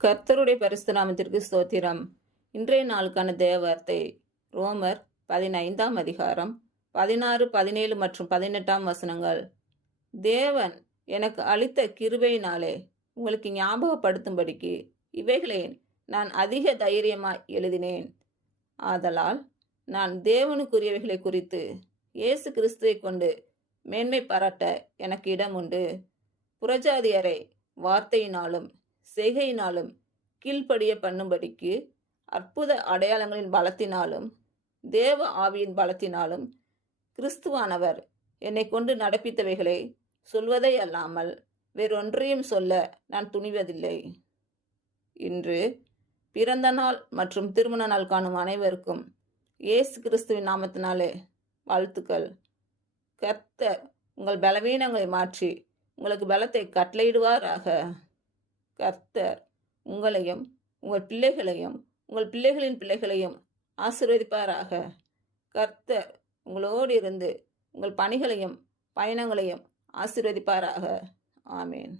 கர்த்தருடைய பரிசுத்த நாமத்திற்கு ஸ்தோத்திரம். இன்றைய நாளுக்கான தேவ வார்த்தை ரோமர் 15ஆம் அதிகாரம் 16, 17 மற்றும் 18ஆம் வசனங்கள். தேவன் எனக்கு அளித்த கிருபையினாலே உங்களுக்கு ஞாபகப்படுத்தும்படிக்கு இவைகளை நான் அதிக தைரியமாய் எழுதினேன். ஆதலால் நான் தேவனுக்குரியவைகளை குறித்து இயேசு கிறிஸ்துவை கொண்டு மேன்மை பாராட்ட எனக்கு இடம் உண்டு. புறஜாதியரை வார்த்தையினாலும் செய்கையினாலும் கீழ்ப்படிய பண்ணும்படிக்கு அற்புத அடையாளங்களின் பலத்தினாலும் தேவ ஆவியின் பலத்தினாலும் கிறிஸ்துவானவர் என்னை கொண்டு நடப்பித்தவைகளை சொல்வதை அல்லாமல் வேறொன்றையும் சொல்ல நான் துணிவதில்லை. இன்று பிறந்த நாள் மற்றும் திருமண நாள் காணும் அனைவருக்கும் இயேசு கிறிஸ்துவின் நாமத்தினாலே வாழ்த்துக்கள். கர்த்தர் உங்கள் பலவீனங்களை மாற்றி உங்களுக்கு பலத்தை கட்டளையிடுவாராக. கர்த்தர் உங்களையும் உங்கள் பிள்ளைகளையும் உங்கள் பிள்ளைகளின் பிள்ளைகளையும் ஆசீர்வதிப்பாராக. கர்த்தர் உங்களோடு இருந்து உங்கள் பணிகளையும் பயணங்களையும் ஆசீர்வதிப்பாராக. ஆமேன்.